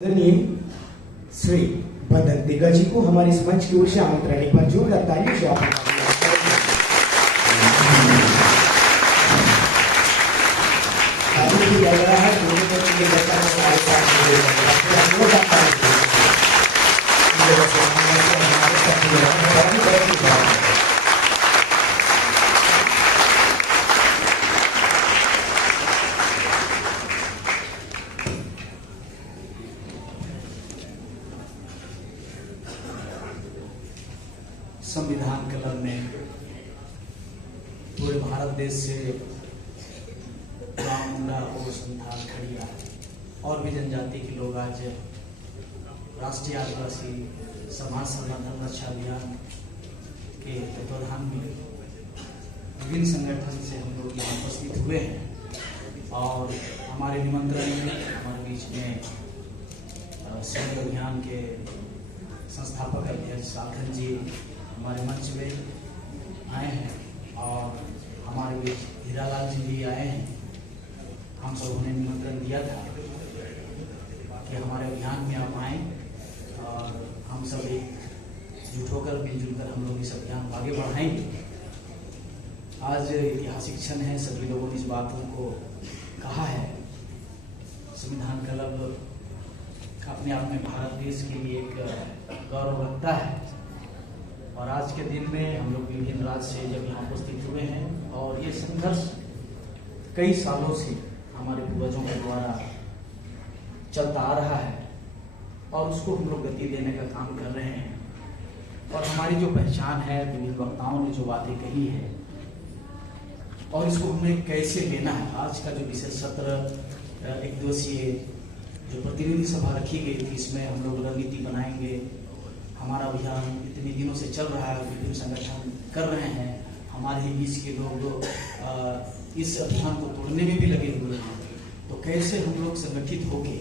आदरणीय श्री बदन दिग्गज जी को हमारे इस मंच की ओर से आमंत्रण एक बार जोरदार तालियों से संविधान क्लब ने पूरे भारत देश से गाँव मुंडा और संथाल खड़िया और भी जनजाति के लोग आज राष्ट्रीय आदिवासी समाज संवर्धन रक्षा अभियान के तत्वाधान में विभिन्न संगठन से हम लोग यहाँ उपस्थित हुए हैं और हमारे निमंत्रण में हमारे बीच में संघ अभियान के संस्थापक अध्यक्ष साखन जी हमारे मंच में आए हैं और हमारे बीच हीरालाल जी भी आए हैं। हम सब ने निमंत्रण दिया था कि हमारे अभियान में आप आए और हम सब एकजुट होकर मिलजुल कर हम लोग इस अभियान को आगे बढ़ाएंगे। आज ऐतिहासिक क्षण है, सभी लोगों ने इस बातों को कहा है। संविधान क्लब अपने आप में भारत देश के लिए एक गौरव रखता है और आज के दिन में हम लोग विभिन्न राज्य से जब यहाँ उपस्थित हुए हैं और ये संघर्ष कई सालों से हमारे पूर्वजों के द्वारा चलता आ रहा है और उसको हम लोग गति देने का काम कर रहे हैं और हमारी जो पहचान है, विभिन्न वक्ताओं ने जो बातें कही है और इसको हमें कैसे लेना है। आज का जो विशेष सत्र एक दिवसीय जो प्रतिनिधि सभा रखी गई थी, इसमें हम लोग रणनीति बनाएंगे। हमारा अभियान इतने दिनों से चल रहा है, विभिन्न संगठन कर रहे हैं, हमारे ही बीच के लोग इस अभियान को तोड़ने में भी लगे हुए हैं। तो कैसे हम लोग संगठित होके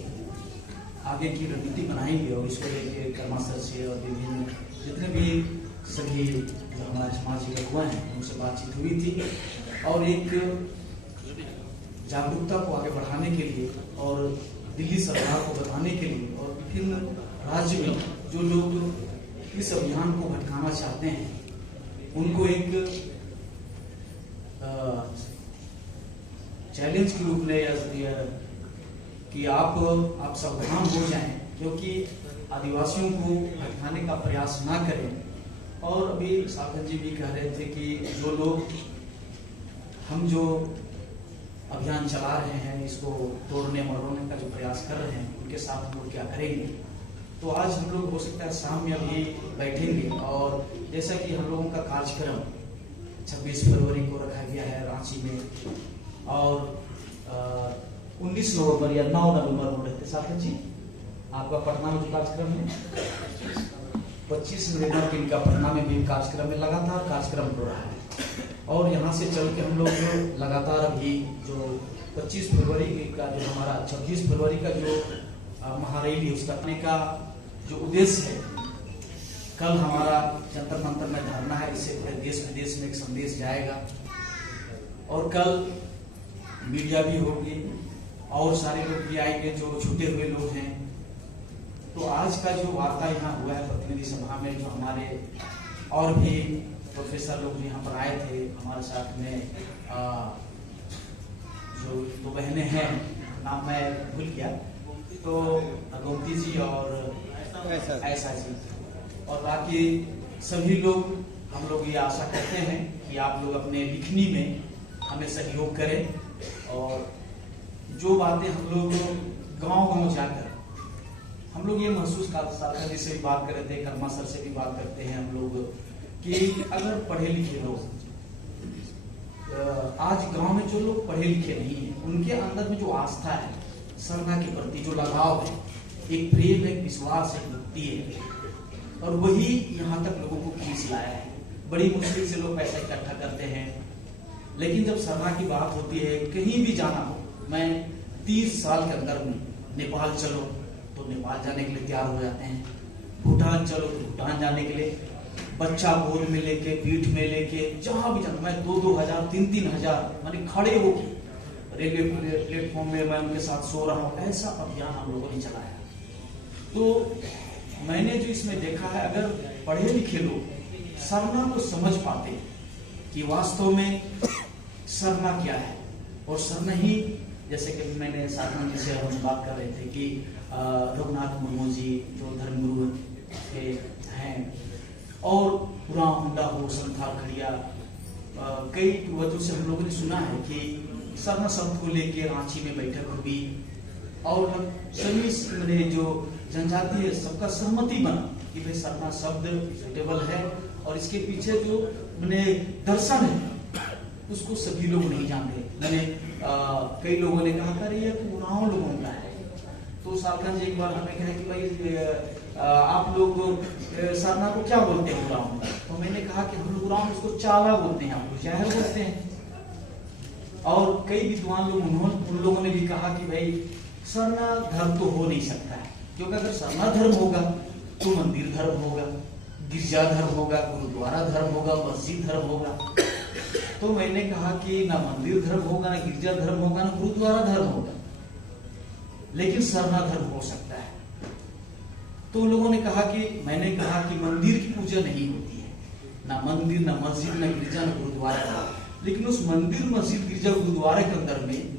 आगे की रणनीति बनाएंगे और इसको लेके कर्मा सर से और विभिन्न जितने भी सभी जो हमारे समाज के हुए हैं उनसे बातचीत हुई थी और एक जागरूकता को आगे बढ़ाने के लिए और दिल्ली सरकार को बताने के लिए और विभिन्न राज्य में जो लोग इस अभियान को भटकाना चाहते हैं उनको एक चैलेंज के रूप में कि आप सावधान हो जाएं, क्योंकि आदिवासियों को भटकाने का प्रयास ना करें। और अभी साखन जी भी कह रहे थे कि जो लोग हम जो अभियान चला रहे हैं इसको तोड़ने मरोड़ने का जो प्रयास कर रहे हैं उनके साथ हम लोग क्या करेंगे। तो आज हम लोग हो सकता है शाम में अभी बैठेंगे और जैसा कि हम लोगों का कार्यक्रम 26 फरवरी को रखा गया है रांची में और 19 नवंबर या 9 नवंबर को रहते साखन जी आपका पटना में जो कार्यक्रम है 25 नवंबर के इनका पटना में भी कार्यक्रम में लगातार कार्यक्रम हो रहा है और यहाँ से चल के हम लोग लगातार अभी जो 25 फरवरी का जो हमारा 26 फरवरी का जो महारैली उसका करने का जो उद्देश्य है, कल हमारा जंतर मंतर में धरना है, इससे पूरे देश विदेश में एक संदेश जाएगा और कल मीडिया भी होगी और सारे लोग भी आएंगे जो छूटे हुए लोग हैं। तो आज का जो वार्ता यहाँ हुआ है प्रतिनिधि सभा में, जो हमारे और भी प्रोफेसर लोग यहाँ पर आए थे हमारे साथ में, जो दो बहनें हैं नाम मैं भूल गया, तो गोमती जी और ऐसा जी और बाकी सभी लोग हम लोग ये आशा करते हैं कि आप लोग अपने लिखनी में हमें सहयोग करें और जो बातें हम लोग गांव-गांव जाकर हम लोग ये महसूस कर जी से भी बात कर रहे थे, कर्मा सर से भी बात करते हैं हम लोग कि अगर पढ़े लिखे लोग आज गांव में जो लोग पढ़े लिखे नहीं है उनके अंदर में जो आस्था है, सरना के प्रति जो लगाव है, एक प्रेम है, एक विश्वास है, भक्ति है और वही यहाँ तक लोगों को खींच लाया है। बड़ी मुश्किल से लोग पैसा इकट्ठा करते हैं लेकिन जब सरना की बात होती है, कहीं भी जाना हो, मैं 30 साल के अंदर में नेपाल चलो तो नेपाल जाने के लिए तैयार हो जाते हैं, भूटान चलो तो भूटान जाने के लिए, बच्चा गोद में लेके पीठ में लेके जहां भी जाना, मैं 2-2 हजार 3-3 हजार मैंने खड़े होके रेलवे प्लेटफॉर्म में मैं उनके साथ सो रहा हूँ। ऐसा अभियान हम लोगों ने चलाया तो मैंने जो इसमें देखा है, अगर पढ़े लिखे लोग सरना को समझ पाते कि वास्तव में सरना क्या है, और सरना ही, जैसे कि मैंने साधना जी से हम बात कर रहे थे कि रघुनाथ मुर्मू जी जो धर्मगुरु के हैं, और उरांव हुंडा हो, संथाल खड़िया, कई पूर्वजों से हम लोगों ने सुना है कि सरना शब्द को लेके रांची में बैठक हुई और सभी मैंने जो जनजाति है सबका सहमति बना कि भाई सरना शब्द सुटेबल है, और इसके पीछे जो मैंने दर्शन है उसको सभी लोग नहीं जानते। मैंने कई लोगों ने कहा अरे ये तो उरांव लोगों का है, तो सालखन जी एक बार हमें कहा कि भाई आप लोग सरना को क्या बोलते हैं उरांव? तो मैंने कहा कि हम लोग उरांव उसको चाला बोलते हैं, आप लोग जहर बोलते हैं। और कई विद्वान लोग उन लोगों ने भी कहा कि भाई सरना धर्म तो हो नहीं सकता है, क्योंकि अगर सरना धर्म होगा तो मंदिर धर्म होगा, गिरजा धर्म होगा, गुरुद्वारा धर्म होगा, मस्जिद धर्म होगा। तो मैंने कहा कि ना मंदिर धर्म होगा, ना गिरजा धर्म होगा, ना गुरुद्वारा धर्म होगा, लेकिन सरना धर्म हो सकता है। तो उन लोगों ने कहा कि मैंने कहा कि मंदिर की पूजा नहीं होती है, ना मंदिर, ना मस्जिद, ना गिरजा, ना गुरुद्वारा, लेकिन उस मंदिर, मस्जिद, गिरजा, गुरुद्वारे के अंदर में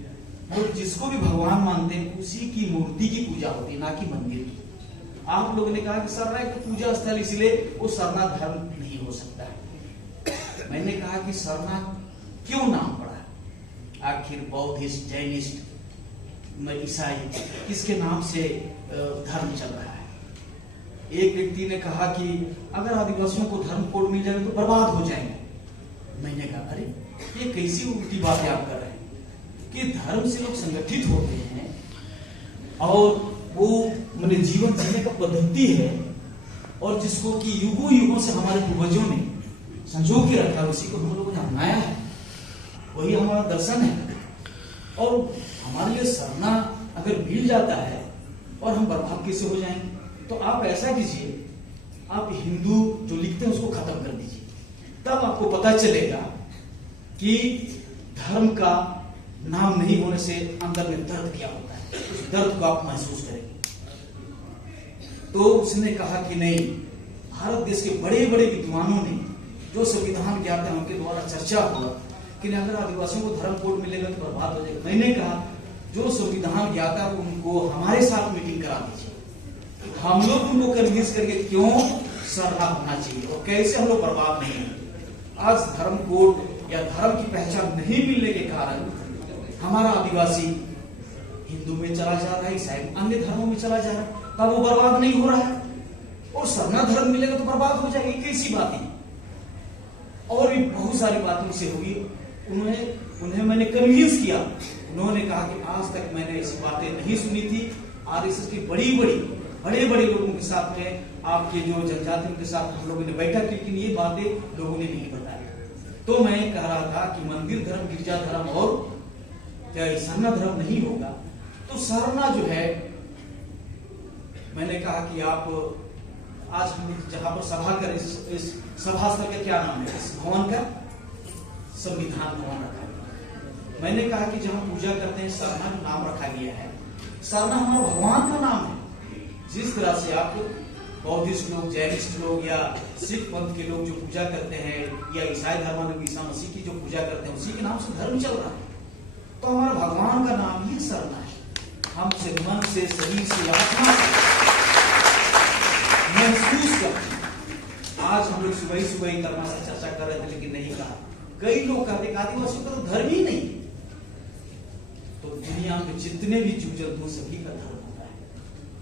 वो जिसको भी भगवान मानते हैं उसी की मूर्ति की पूजा होती है, ना कि मंदिर की। आप लोगों ने कहा कि सरना एक पूजा स्थल, इसलिए वो सरना धर्म नहीं हो सकता है। मैंने कहा कि सरना क्यों नाम पड़ा? आखिर बौद्धिस्ट, जैनिस्ट, ईसाई किसके नाम से धर्म चल रहा है? एक व्यक्ति ने कहा कि अगर आदिवासियों को धर्म कोड मिल जाएगा तो बर्बाद हो जाएंगे। मैंने कहा अरे ये कैसी उल्टी बातें आप कर रहे हैं कि धर्म से लोग संगठित होते हैं और वो मैंने जीवन जीने का पद्धति है, और जिसको कि युगों युगों से हमारे पूर्वजों ने संजो के रखा है, उसी को हम लोगों ने अपनाया है, वही हमारा दर्शन है। और हमारे लिए सरना अगर मिल जाता है और हम बर्बाद कैसे हो जाएंगे? तो आप ऐसा कीजिए, आप हिंदू जो लिखते हैं उसको खत्म कर दीजिए, तब आपको पता चलेगा कि धर्म का नाम नहीं होने से अंदर में दर्द क्या होता है, उस दर्द को आप महसूस करेंगे। तो उसने कहा कि नहीं, भारत देश के बड़े बड़े विद्वानों ने जो संविधान ज्ञाता है उनके द्वारा चर्चा हुआ कि अगर आदिवासियों को धर्म कोड मिलेगा तो बर्बाद हो जाएगा। मैंने कहा जो संविधान ज्ञाता है उनको हमारे साथ मीटिंग करा दीजिए, हम लोग उनको कन्विंस करके क्यों सरना होना चाहिए और कैसे हम लोग बर्बाद नहीं होंगे। आज धर्म कोड या धर्म की पहचान नहीं मिलने के कारण हमारा आदिवासी हिंदू में चला जा रहा है, ईसाई अन्य धर्मों में चला जा रहा है, तब वो बर्बाद नहीं हो रहा है। और सरना धर्म मिलेगा तो बर्बाद हो जाएगी, कैसी बात है? और भी बहुत सारी बातें उनसे हुई, उन्हें मैंने कन्विंस किया। उन्होंने कहा कि आज तक मैंने ऐसी बातें नहीं सुनी थी, आरएसएस की बड़े बड़े लोगों के साथ में, आपके जो जनजातियों के साथ हम लोगों ने बैठक की, लेकिन ये बातें लोगों ने नहीं बताई। तो मैं कह रहा था कि मंदिर धर्म, गिरजा धर्म और क्या सरना धर्म नहीं होगा, तो सरना जो है, मैंने कहा कि आप आज हम जहां पर सभा करें, इस सभा स्थल का क्या नाम है? इस भवन का संविधान भवन रखा गया। मैंने कहा कि जहां पूजा करते हैं सरना का नाम रखा गया है, सरना हमारा भगवान का नाम है। जिस तरह से आप बौद्धिस्ट लोग, जैनिस्ट लोग या सिख पंथ के लोग जो पूजा करते हैं, या ईसाई धर्म ईसा मसीह की जो पूजा करते हैं, उसी के नाम से धर्म चल रहा है। तो हमारा भगवान का नाम ही सरना है। हमसे मन से, शरीर से, आत्मा से महसूस करते हैं। आज हम लोग सुबह सुबह कर्मा से चर्चा कर रहे थे, लेकिन नहीं कहा। कई लोग कहते आदिवासियों का तो धर्म ही नहीं। तो दुनिया में जितने भी जीव जंतु सभी का धर्म होता है,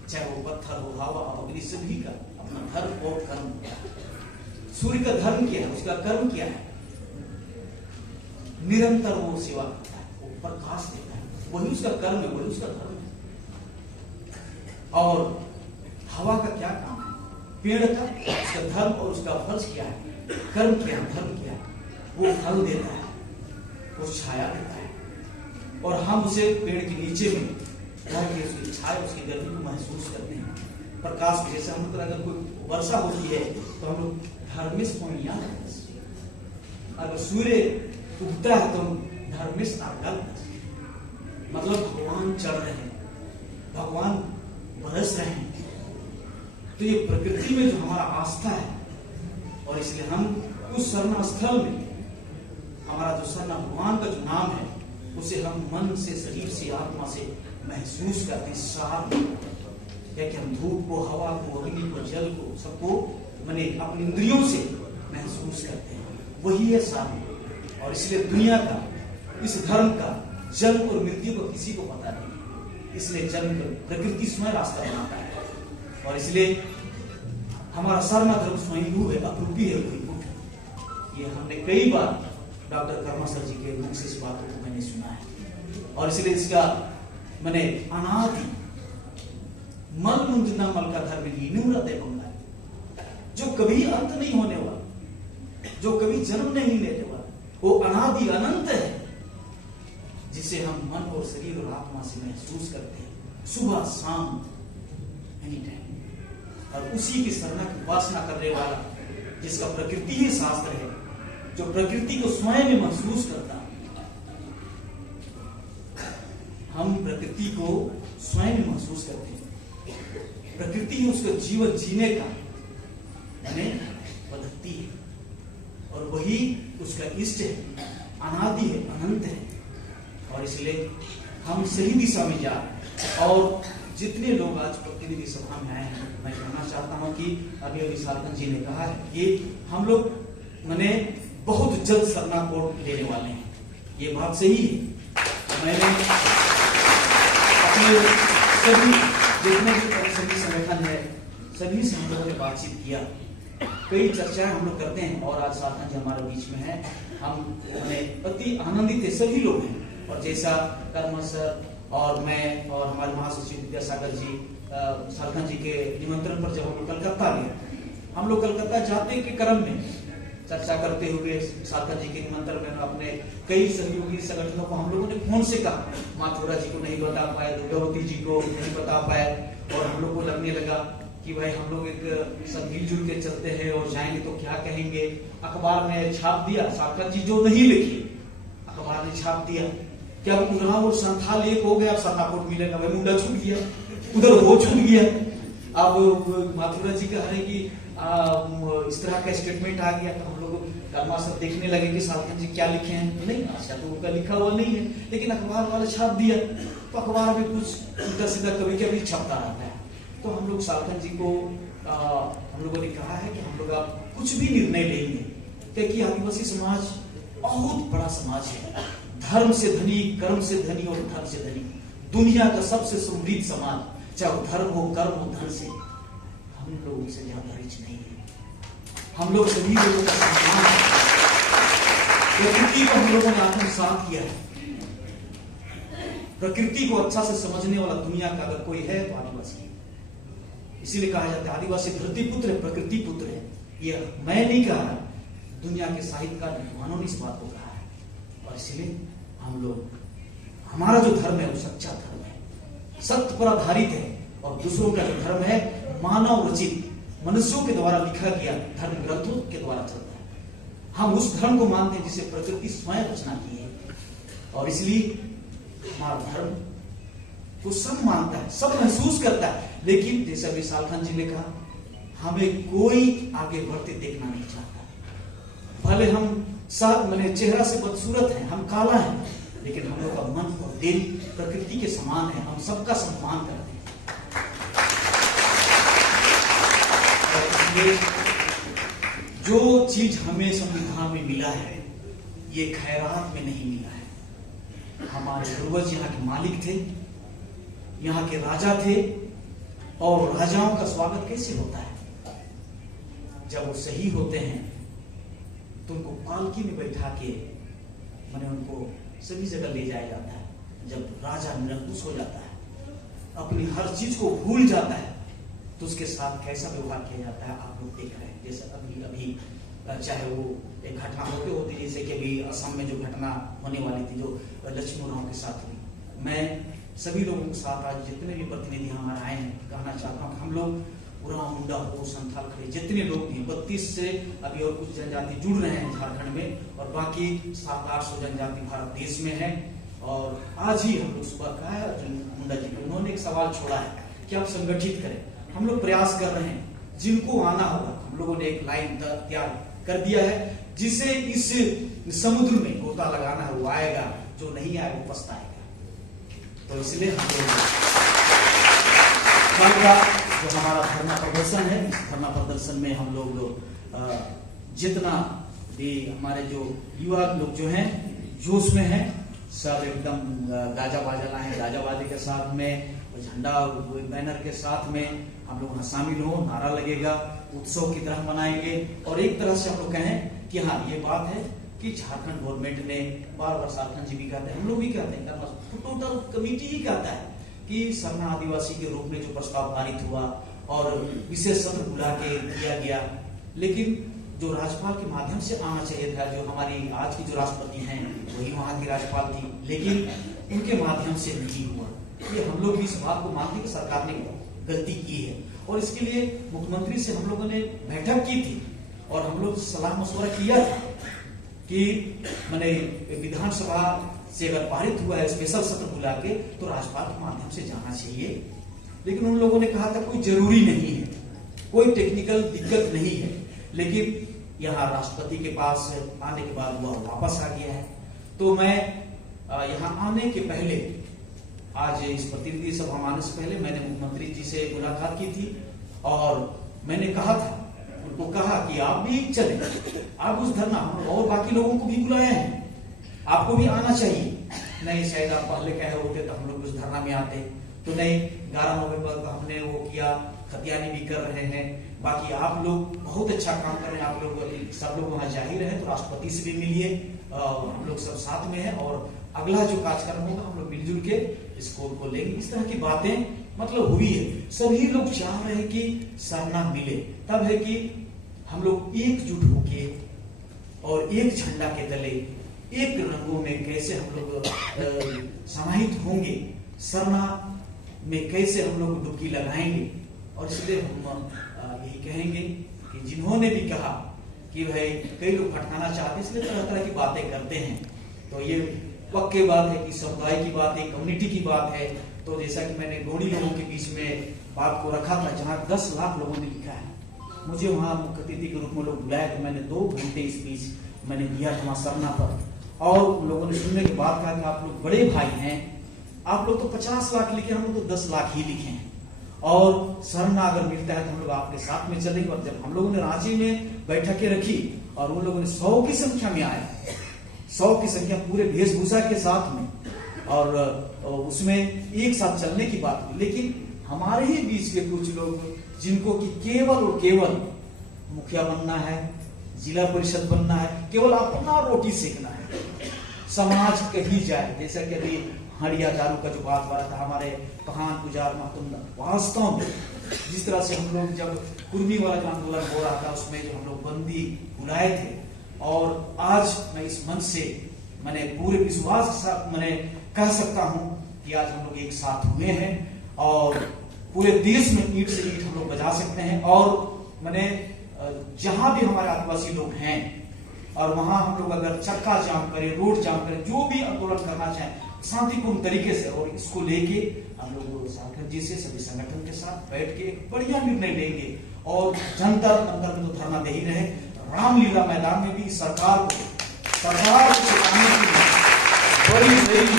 चाहे वो पत्थर हो, हवा हो, अग्नि, सभी का अपना धर्म और कर्म होता है। सूर्य का धर्म क्या है, उसका कर्म क्या है? निरंतर वो सेवा करता है, वो प्रकाश देता है, वही उसका कर्म है, वही उसका धर्म है। और हवा का क्या काम है? पेड़ का उसका धर्म और उसका फर्ज क्या है? कर्म क्या है, धर्म क्या है? वो फल देता है, वो छाया देता है, और हम उसे पेड़ के नीचे में रह के उसकी छाया, उसकी गर्मी को महसूस करते हैं। प्रकाश के जैसे हम लोग अगर कोई वर्षा होती है तो हम लोग धर्मिस पौनिया, अगर सूर्य उगता है तो धर्मिस आगल, मतलब भगवान चढ़ रहे हैं, भगवान बरस रहे हैं, तो ये प्रकृति में जो हमारा आस्था है, और इसलिए हम उस शरण स्थल में हमारा जो शरण भगवान का जो नाम है उसे हम मन से, शरीर से, आत्मा से महसूस करते हैं। सार क्या कि हम धूप को, हवा को, अग्नि को, जल को, सबको माने अपनी इंद्रियों से महसूस करते हैं, वही है सार। और इसलिए दुनिया का, इस धर्म का जन्म और मृत्यु को किसी को पता नहीं, इसलिए जन्म प्रकृति स्वयं रास्ता बनाता है। और इसलिए हमारा सारना धर्म स्वयं है, अपरूपी है, ये हमने कई बार डॉक्टर कर्मा सर जी के मुख से इस बात को मैंने सुना है। और इसलिए इसका मैंने अनादि मल मुंजना मल का धर्म जो कभी अंत नहीं होने वाला, जो कभी जन्म नहीं लेने वाला, वो अनादि अनंत है, जिसे हम मन और शरीर और आत्मा से महसूस करते हैं सुबह शाम एनी टाइम। और उसी की शरणा की उपासना करने वाला, जिसका प्रकृति ही शास्त्र है, जो प्रकृति को स्वयं में महसूस करता है। हम प्रकृति को स्वयं में महसूस करते हैं, प्रकृति ही उसका जीवन जीने का हमें पद्धति है, और वही उसका इष्ट है, अनादि है, अनंत है। और इसलिए हम सही दिशा में जा रहे हैं। और जितने लोग आज प्रतिनिधि सभा में आए हैं, मैं कहना चाहता हूं कि अभी अभी सालकन जी ने कहा है कि हम लोग मैंने बहुत जल्द सरना कोड लेने वाले हैं, ये बात सही है। मैंने अपने सभी जितने भी सभी संगठन है, सभी से हम लोगों ने बातचीत किया, कई चर्चाएं हम लोग करते हैं। और आज सालकन जी हमारे बीच में है, हम अति आनंदित है, सभी लोग हैं। और जैसा कर्मा सर और मैं और हमारे महासचिव विद्यासागर जी सालकन जी के निमंत्रण पर जब हम लोग कलकत्ता गए, हम लोग कलकत्ता जाते के क्रम में चर्चा करते हुए सालकन जी के निमंत्रण में अपने कई सहयोगी संगठनों को हम लोगों ने फोन से कहा, माथुरा जी को नहीं बता पाए, दुर्गावती जी को नहीं बता पाए, और हम लोग को लगने लगा कि भाई हम लोग एक सब मिलजुल के चलते हैं और जाएंगे तो क्या कहेंगे। अखबार में छाप दिया, सालकन जी जो नहीं लिखी अखबार ने छाप दिया कि अब उन्नाव और संथाल एक हो गया, अब सरनाकोट मिलेगा, भाई मुंडा छूट गया, उधर वो छूट गया। अब माथुरा जी कह रहे कि इस तरह का स्टेटमेंट आ गया, तो हम लोग कर्मा सब देखने लगे कि सालकन जी क्या लिखे हैं। नहीं, अच्छा तो उनका लिखा हुआ नहीं है, लेकिन अखबार वाला छाप दिया, तो अखबार में कुछ उल्टा सीधा कभी कभी छपता रहता है। तो हम लोग सालकन जी को हम लोगों ने कहा है कि हम लोग आप कुछ भी निर्णय लेंगे, क्योंकि आदिवासी समाज बहुत बड़ा समाज है, धर्म से धनी, कर्म से धनी और धन से धनी, दुनिया का सबसे समृद्ध समाज, चाहे धर्म हो, कर्म हो, धन से। हम लोगों से ज्यादा रिच नहीं है, हम लोग सभी लोगों का सम्मान है, प्रकृति को हम लोगों ने आत्मसात किया है। प्रकृति को अच्छा से समझने वाला दुनिया का अगर कोई है तो आदिवासी। इसीलिए कहा जाता है आदिवासी धरती पुत्र है, प्रकृति पुत्र है। यह मैं नहीं कह रहा, दुनिया के साहित्यकार विद्वानों ने इस बात को कहा है। और इसलिए हम लोग, हमारा जो धर्म है वो सच्चा धर्म है, सत्य पर आधारित है। और दूसरों का जो धर्म है मानव रचित, मनुष्यों के द्वारा लिखा गया धर्म ग्रंथों के द्वारा चलता है। हम उस धर्म को मानते हैं जिसे प्रकृति स्वयं रचना की है। और इसलिए हमारा धर्म को सब मानता है, सब महसूस करता है। लेकिन जैसे अभी सालखन जी ने कहा, हमें कोई आगे बढ़ते देखना नहीं चाहता। भले हम सब मैंने चेहरा से बदसूरत हैं, हम काला हैं, लेकिन हम लोग का मन और दिल प्रकृति के समान है, हम सबका सम्मान करते हैं। जो चीज हमें संविधान में मिला है, ये खैरात में नहीं मिला है। हमारे पूर्वज यहाँ के मालिक थे, यहाँ के राजा थे, और राजाओं का स्वागत कैसे होता है? जब वो सही होते हैं तो उनको पालकी में बैठा के मैंने उनको सभी जगह ले जाया जाता है। जब राजा निरंकुश हो जाता है, अपनी हर चीज को भूल जाता है, तो उसके साथ कैसा व्यवहार किया जाता है आप लोग देख रहे हैं। जैसे अभी चाहे वो एक घटना होती, जैसे कि अभी असम में जो घटना होने वाली थी, जो लक्ष्मी उरांव के साथ हुई। मैं सभी लोगों के साथ आज जितने भी प्रतिनिधि हमारे आए हैं, कहना चाहता हूँ कि हम लोग उरांव, मुंडा हो, संथाल खड़े, जितने लोग हैं, 32 से अभी और कुछ जनजाति जुड़ रहे हैं झारखंड में, और बाकी 700-800 जनजाति भारत देश में है। और आज ही हम लोग सुबह कहा है अर्जुन मुंडा जी को, उन्होंने एक सवाल छोड़ा है कि आप संगठित करें। हम लोग प्रयास कर रहे हैं, जिनको आना होगा हम लोगों ने एक लाइन तैयार कर दिया है, जिसे इस समुद्र में गोता लगाना है वो आएगा, जो नहीं आए वो पछताएगा। तो इसलिए हम लोग कल का जो हमारा धरना प्रदर्शन है, इस धरना प्रदर्शन में हम लोग जितना भी हमारे जो युवा लोग जो हैं जोश में हैं, सब एकदम गाजा बाजा लाए, गाजा बाजे के साथ में झंडा बैनर के साथ में हम लोग वहां शामिल हो, नारा लगेगा, उत्सव की तरह मनाएंगे। और एक तरह से हम लोग कहें कि हाँ ये बात है कि झारखंड गवर्नमेंट ने बार बार झारखंड जी भी कहते हैं, हम लोग भी कहते हैं, टोटल कमिटी ही कहता है कि सरना आदिवासी के रूप में जो प्रस्ताव पारित हुआ और विशेष सत्र बुला के किया गया, लेकिन जो राज्यपाल के माध्यम से आना चाहिए था, जो हमारी आज की जो राष्ट्रपति हैं वही वहां की राज्यपाल थी, लेकिन उनके माध्यम से नहीं हुआ। ये हम लोग भी इस बात को मानते कि सरकार ने गलती की है, और इसके लिए मुख्यमंत्री से हम लोगों ने बैठक की थी और हम लोग सलाह मशवरा किया था कि मैंने विधानसभा से अगर पारित हुआ है स्पेशल सत्र बुला के तो राज्यपाल के माध्यम से जाना चाहिए, लेकिन उन लोगों ने कहा था कोई जरूरी नहीं है, कोई टेक्निकल दिक्कत नहीं है। लेकिन यहाँ राष्ट्रपति के पास आने के बाद वह वापस आ गया है। तो मैं यहाँ आने के पहले, आज इस प्रतिनिधि सभा में आने से पहले मैंने मुख्यमंत्री जी से मुलाकात की थी और मैंने कहा था, उनको कहा कि आप भी चले, आप उस धरना, और बाकी लोगों को भी बुलाया है, आपको भी आना चाहिए। नहीं, शायद आप पहले कहे होते तो हम लोग उस धरना में आते, तो नहीं, 11 नवंबर को हमने वो किया, खतियानी भी कर रहे हैं, बाकी आप लोग बहुत अच्छा काम कर रहे हैं, आप लोग सब लोग वहां जाहिर है, तो राष्ट्रपति से भी मिलिए, हम लोग सब साथ में हैं और अगला जो कार्यक्रम होगा हम लोग मिलजुल के इसको को लेंगे। इस तरह की बातें मतलब हुई है, सभी लोग चाह रहे हैं कि सरना मिले, तब है कि हम लोग एकजुट होके और एक झंडा के तले एक रंगों में कैसे हम लोग समाहित होंगे, सरना में कैसे हम लोग डुबकी लगाएंगे। और इसलिए हम यही कहेंगे कि जिन्होंने भी कहा कि भाई कई लोग भटकाना चाहते हैं, इसलिए तरह तरह की बातें करते हैं, तो ये पक्की बात है कि समुदाय की बात है, कम्युनिटी की बात है। तो जैसा कि मैंने गोणी लोगों के बीच में बात को रखा था, जहाँ 10 लाख लोगों ने लिखा है, मुझे वहां मुख्य अतिथि के रूप में लोग बुलाया, तो मैंने 2 घंटे इस बीच मैंने दिया था वहां सरना पर, और लोगों ने सुनने के बाद कहा कि आप लोग बड़े भाई हैं, आप लोग तो 50 लाख लिखे, हम लोग तो 10 लाख ही लिखे हैं, और सरना अगर मिलता है तो हम लोग आपके साथ में चलेंगे। और जब हम लोगों ने रांची में बैठकें रखी और उन लोगों ने 100 की संख्या में आए, 100 की संख्या पूरे वेशभूषा के साथ में, और उसमें एक साथ चलने की बात हुई। लेकिन हमारे ही बीच के कुछ लोग जिनको कि केवल और केवल मुखिया बनना है, जिला परिषद बनना है, केवल अपना रोटी सेकना है, समाज कहीं जाए, जैसा कि अभी हड़िया दारू का जो बात हुआ था, हमारे कहान पुजार महतुम, वास्तव में जिस तरह से हम लोग जब कुर्मी वाला जो आंदोलन हो रहा था उसमें जो हम लोग बंदी बुलाए थे, और आज मैं इस मंच से मैंने पूरे विश्वास के साथ मैंने कह सकता हूं कि आज हम लोग एक साथ हुए हैं और पूरे देश में ईंट से ईंट हम लोग बजा सकते हैं। और मैंने जहां भी हमारे आदिवासी लोग हैं और वहां हम लोग अगर चक्का जाम करें, रोड जाम करें, जो भी आंदोलन करना चाहें शांतिपूर्ण तरीके से, और इसको लेके हम लोग झारखंड जी से सभी संगठन के साथ बैठ के एक बढ़िया निर्णय लेंगे, और जंतर मंतर में तो धरना दे ही रहे, रामलीला मैदान में भी सरकार को चुकाने के लिए बड़ी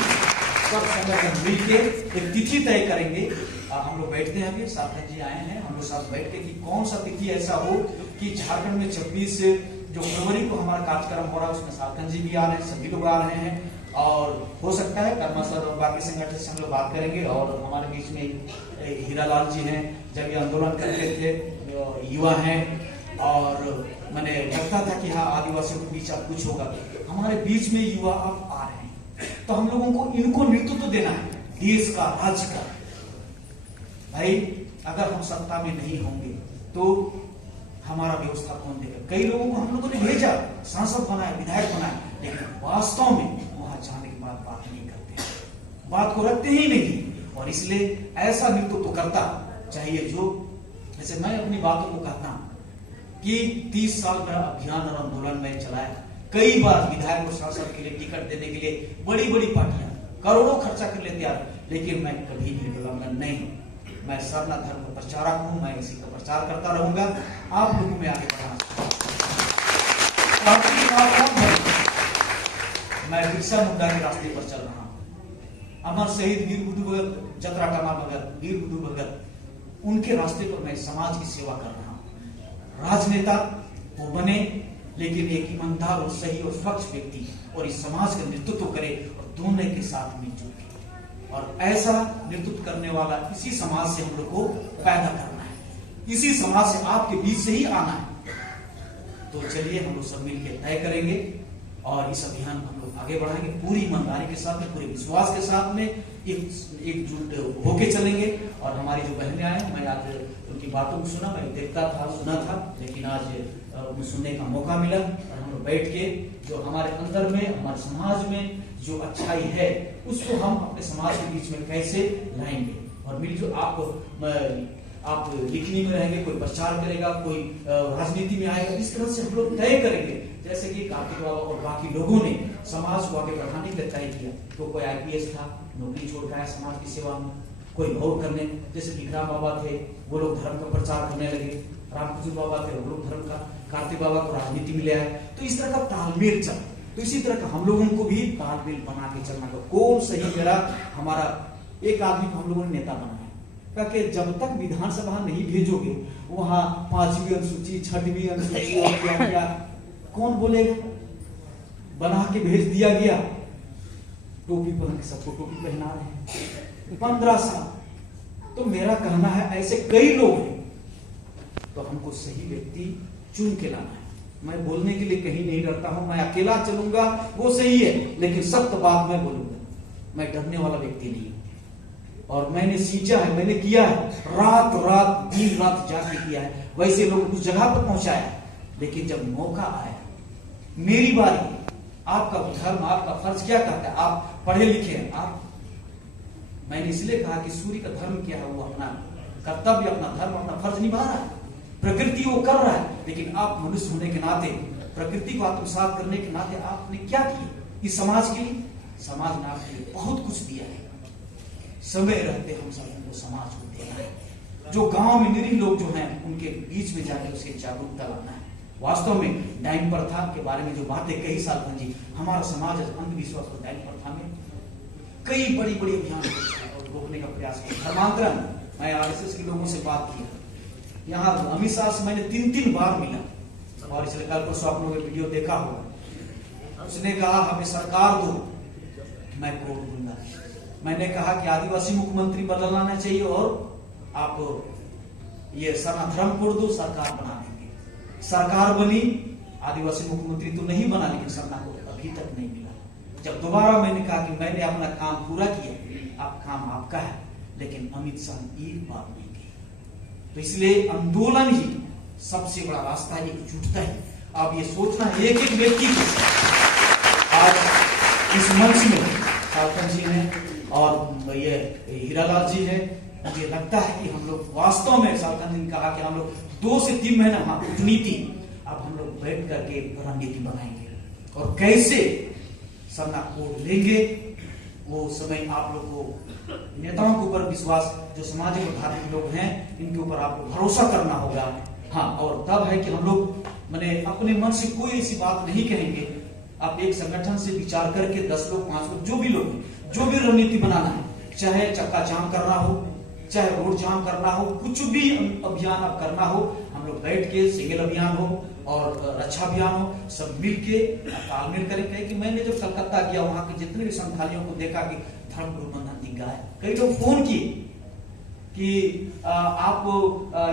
सब संगठन मिलके एक तिथि तय करेंगे। हम लोग बैठते हैं, अभी सार्थक जी आए हैं, हम लोग साथ बैठ के कि कौन सा तिथि ऐसा हो कि झारखंड में 26 जो फरवरी को हमारा कार्यक्रम हो रहा है उसमें सार्थक जी भी आ रहे हैं, सभी लोग आ रहे हैं, और हो सकता है कर्मा सर और बाकी संगठन से हम लोग बात करेंगे। और हमारे बीच में हीरालाल जी हैं, जब ये आंदोलन करते थे, युवा हैं, और मैंने लगता था कि हाँ आदिवासियों के बीच अब कुछ होगा, हमारे बीच में युवा अब आ रहे हैं, तो हम लोगों को इनको नेतृत्व देना है देश का, राज्य का। भाई अगर हम सत्ता में नहीं होंगे तो हमारा व्यवस्था कौन देगा? कई लोगों को हम लोगों ने भेजा, सांसद बनाए, विधायक बनाए, लेकिन वास्तव में वहां जाने के बाद बात नहीं करते, बात को रखते ही नहीं। और इसलिए ऐसा नेतृत्व करता चाहिए जो, जैसे मैं अपनी बातों को कहता हूं कि 30 साल का अभियान और आंदोलन में चलाया, कई बार विधायक और सांसद के लिए टिकट देने के लिए बड़ी बड़ी पार्टियां करोड़ों खर्चा कर लेते यार, लेकिन मैं कभी नहीं बोला, मैं नहीं, मैं सरना धर्म का प्रचारक हूँ, मैं इसी का प्रचार करता रहूंगा। आप लोगों में आगे बढ़ाना मैं बिरसा मुंडा के रास्ते पर चल रहा हूँ। अमर शहीद वीर बुद्धू भगत, जतरा टमा भगत, वीर बुद्धू भगत, उनके रास्ते पर मैं समाज की सेवा कर रहा हूँ। राजनेता वो बने, लेकिन एक ईमानदार और सही और स्वच्छ व्यक्ति और इस समाज का नेतृत्व करे और दोनों के साथ मिलजुल के, और ऐसा नेतृत्व करने वाला इसी समाज से हम लोग को पैदा करना है, इसी समाज से आपके बीच से ही आना है। तो चलिए हम लोग सब मिलकर तय करेंगे और इस अभियान को हम लोग आगे बढ़ाएंगे पूरी ईमानदारी के साथ में, पूरे विश्वास के साथ में, एकजुट होके चलेंगे। और हमारी जो बहनें आए, मैं आज उनकी बातों को सुना, मैं देखता था, सुना था, लेकिन आज उन्हें सुनने का मौका मिला और हम लोग बैठ के जो हमारे अंदर में, हमारे समाज में जो अच्छाई है उसको हम अपने समाज के बीच में कैसे लाएंगे। और मिलजुल आप लिखनी में रहेंगे, कोई प्रचार करेगा, कोई राजनीति में आएगा, इस तरह से हम लोग तय करेंगे। जैसे कि कार्तिक बाबा और बाकी लोगों ने समाज को आगे बढ़ाने के लिए तय किया, तो कोई IPS था, नौकरी छोड़ गया समाज की सेवा में, कोई भोग करने, जैसे भिखराम बाबा थे वो लोग धर्म का प्रचार करने लगे, रामकृष्ण बाबा थे वो लोग धर्म का, कार्तिक बाबा को राजनीति में ले आए। तो इस तरह का तालमेल चला, तो इसी तरह का हम लोगों को भी तालमेल बना के चलना का कौन सही मेरा हमारा एक आदमी को हम लोगों ने नेता बनाया, क्योंकि जब तक विधानसभा नहीं भेजोगे वहां 5वीं अनुसूची 6वीं अनुसूची और क्या कौन बोलेगा। बना के भेज दिया गया, टोपी पहन के सबको टोपी पहना रहे हैं 15 साल। तो मेरा कहना है ऐसे कई लोग हैं, तो हमको सही व्यक्ति चुन के लाना है। मैं बोलने के लिए कहीं नहीं डरता हूं, मैं अकेला चलूंगा वो सही है, लेकिन सख्त बात मैं बोलूंगा, मैं डरने वाला व्यक्ति नहीं हूं। और मैंने सींचा है, मैंने किया है, रात रात दिन रात जाके किया है, वैसे लोग उस जगह पर पहुंचाया। लेकिन जब मौका आया, मेरी बारी, आपका धर्म आपका फर्ज क्या कहता है, आप पढ़े लिखे हैं, आप मैंने इसलिए कहा कि सूर्य का धर्म क्या है, वो अपना कर्तव्य, अपना धर्म, अपना फर्ज निभा रहा है। प्रकृति वो कर रहा है, लेकिन आप मनुष्य होने के नाते, प्रकृति को आत्मसात करने के नाते आपने क्या किया इस समाज के लिए? समाज ने आपके लिए बहुत कुछ दिया है। समय रहते हम सबको समाज को देना है। जो गांव में निरीह लोग जो हैं उनके बीच में जाकर उसकी जागरूकता लाना है। वास्तव में डाइन प्रथा के बारे में जो बातें कही सालखन जी, हमारा समाज अंधविश्वास और डाइन प्रथा में कई बड़ी बड़ी अभियान रोकने का प्रयास किया। धर्मांतरण, मैं RSS के लोगों से बात की, यहाँ अमित शाह से मैंने 3 बार मिला, और इसलिए कल परसों आप लोगों ने वीडियो देखा होगा। उसने कहा हमें सरकार दो, मैं वोट दूंगा। मैंने कहा कि आदिवासी मुख्यमंत्री बदलना चाहिए और आप ये सरना धर्म कोड दो, सरकार बना देंगे। सरकार बनी, आदिवासी मुख्यमंत्री तो नहीं बना, लेकिन सरना कोड अभी तक नहीं मिला। जब दोबारा मैंने कहा कि मैंने अपना काम पूरा किया, अब काम आपका है, लेकिन अमित शाह एक बार नहीं गए। तो इसलिए आंदोलन ही सबसे बड़ा रास्ता है, एकजुटता है। आप ये सोचना है एक एक व्यक्ति आज इस मंच में सालखन जी हैं और ये हीरालाल जी है, मुझे लगता है कि हम लोग वास्तव में, सालखन जी ने कहा कि हम लोग 2 से 3 महीना कूटनीति, अब हम लोग बैठ करके रणनीति बनाएंगे और कैसे सरना कोड लेंगे। वो समय आप लोग को नेताओं के ऊपर विश्वास, जो सामाजिक और धार्मिक लोग हैं इनके ऊपर आपको भरोसा करना होगा। हाँ, और तब है कि हम लोग मैंने अपने मन से कोई ऐसी बात नहीं कहेंगे। आप एक संगठन से विचार करके 10 लोग 5 लोग जो भी लोग हैं, जो भी रणनीति बनाना है, चाहे चक्का जाम करना हो, चाहे रोड जाम करना हो, कुछ भी अभियान आप करना हो, हम लोग बैठ के सिंगल अभियान हो और रक्षा अभियान हो, सब मिल के तालमेल करेंगे। कि मैंने जब कलकत्ता गया, वहां के जितने भी संथालियों को देखा कि धर्म गुरु बंधन दिखा है। कई लोग फोन किए कि आप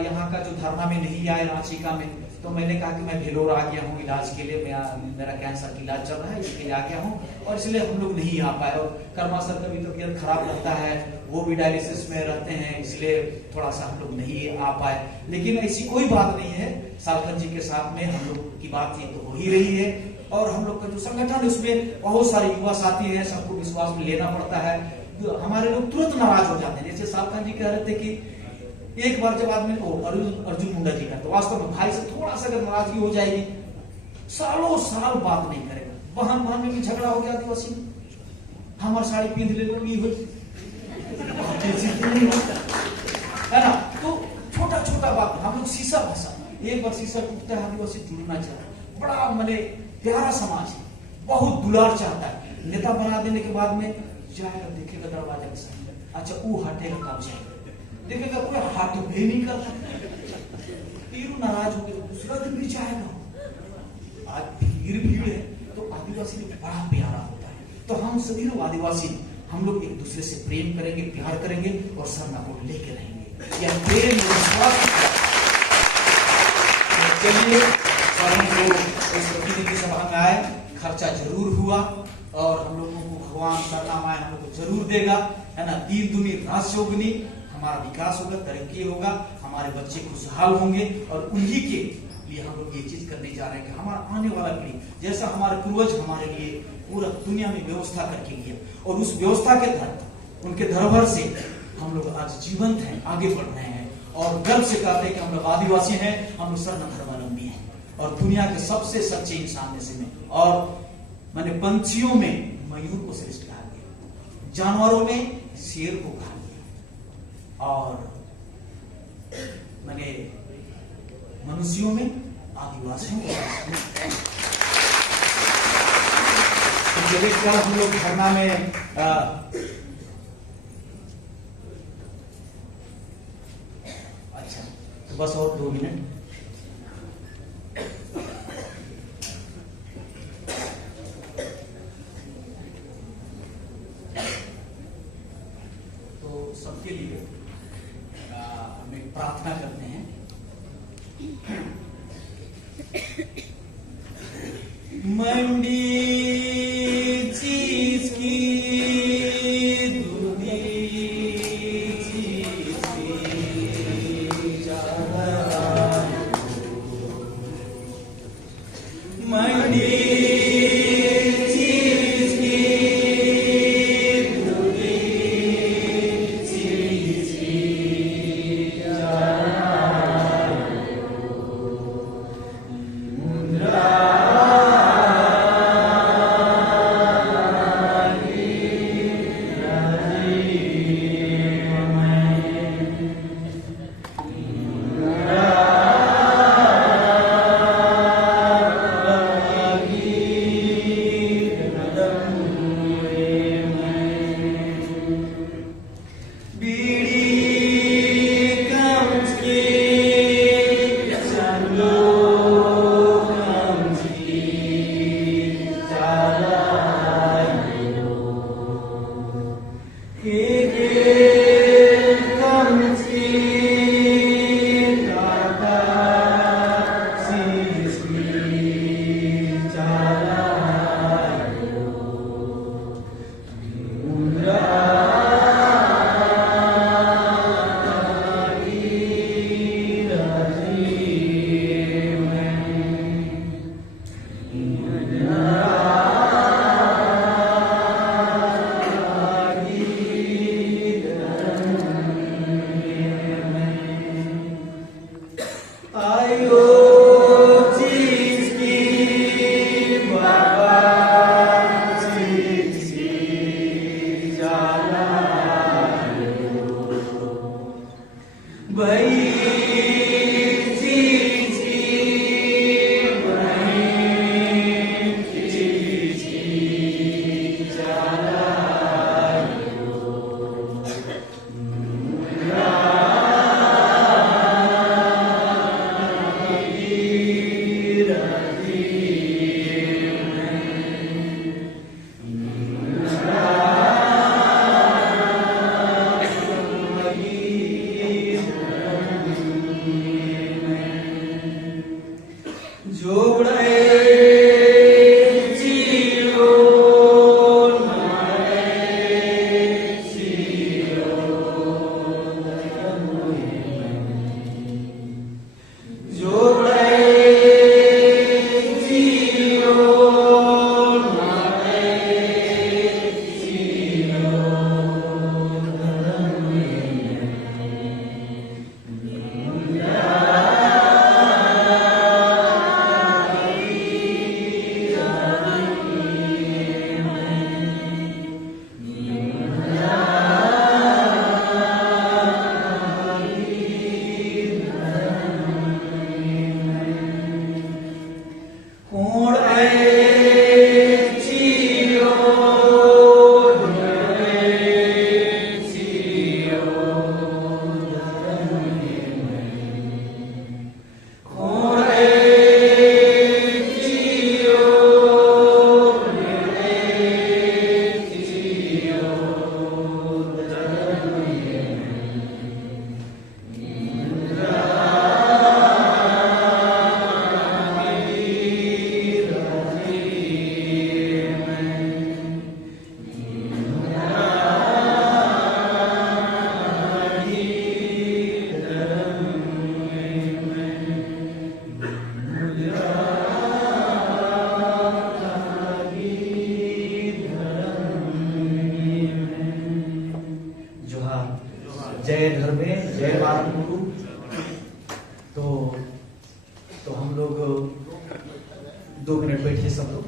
यहाँ का जो धरना में नहीं आए रांची का में, तो मैंने कहा कि मैं भेलोर आ गया हूँ इलाज के लिए, मेरा कैंसर का इलाज चल रहा है, इसके लिए आ गया हूँ और इसलिए हम लोग नहीं आ पाए। और कर्मा सर का भी तबीयत खराब रहता है, वो भी डायलिसिस में रहते हैं, इसलिए थोड़ा सा हम लोग नहीं आ पाए। लेकिन ऐसी कोई बात नहीं है, सालखन जी के साथ में हम लोग की बातचीत तो हो ही रही है। और हम लोग का जो संगठन है उसमें बहुत सारे युवा साथी हैं, सबको विश्वास में लेना पड़ता है। हमारे लोग तुरंत नाराज हो जाते हैं। जैसे सालखन जी कह रहे थे कि एक बार जब आदमी अर्जुन मुंडा जी का, तो वास्तव में भाई से थोड़ा सा अगर नाराजगी हो जाएगी, सालों साल बात नहीं करेगा। बहन में भी झगड़ा हो गया आदिवासी, हमारी साड़ी पींध ले लो, है ना। तो छोटा छोटा बात हम लोग सीसा भाषा, एक बार सीसा टूटता है आदिवासी जुड़ना चाहता, बड़ा मैंने प्यारा समाज है, बहुत दुलार चाहता है। नेता बना देने के बाद में जाएगा देखेगा दरवाजा के सामने, अच्छा वो हटेगा तब जाएगा, देखेगा कोई हाथ भी नहीं करता, फिर नाराज हो गया, दूसरा दिन भी जाएगा, आज फिर भीड़ है। तो आदिवासी लोग बड़ा प्यारा होता है। तो हम सभी लोग आदिवासी, हम लोग एक दूसरे से प्रेम करेंगे, प्यार करेंगे और सरना को लेके रहेंगे, यह प्रेम विश्वास। चलिए इस प्रतिनिधि सभा में आए, खर्चा जरूर हुआ और हम लोगों को भगवान सरना माए हम लोग को जरूर देगा, है ना। दीन दुनी रात चौगुनी, हमारा विकास होगा, तरक्की होगा, हमारे बच्चे खुशहाल होंगे और उन्हीं के लिए हम लोग ये चीज करने जा रहे हैं कि हमारा आने वाला पीढ़ी, जैसा हमारे पूर्वज हमारे लिए पूरा दुनिया में व्यवस्था करके गया और उस व्यवस्था के तहत उनके धरोहर से हम लोग आज जीवंत हैं, आगे बढ़ रहे हैं और गर्व से कहते हैं कि हम लोग आदिवासी हैं, हम लोग सरना धर्मावलंबी हैं और दुनिया के सबसे सच्चे इंसान में से में। और मैंने पंछियों में मयूर को श्रेष्ठ कहा गया, जानवरों में शेर को कहा गया और मैंने मनुष्यों में आदिवासियों को। कल हम लोग धरना में अच्छा तो बस और 2 मिनट। तो सबके लिए हम एक प्रार्थना करते हैं। मंडी चीज की दूधी चीज की ज्यादा, मंडी चीज की दूधी चीज की ज्यादा, मुद्रा तो हम लोग 2 मिनट बैठिए सब लोग।